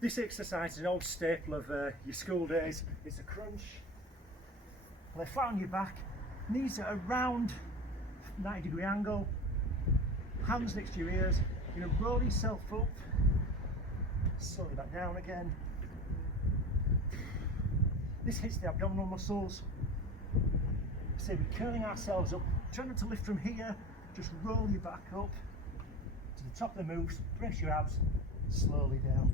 This exercise is an old staple of your school days. It's a crunch. Lay flat on your back, knees at a round 90-degree angle, hands next to your ears. You're going to roll yourself up, slowly back down again. This hits the abdominal muscles. So we're curling ourselves up. Try not to lift from here, just roll your back up to the top of the moves, brace your abs, slowly down.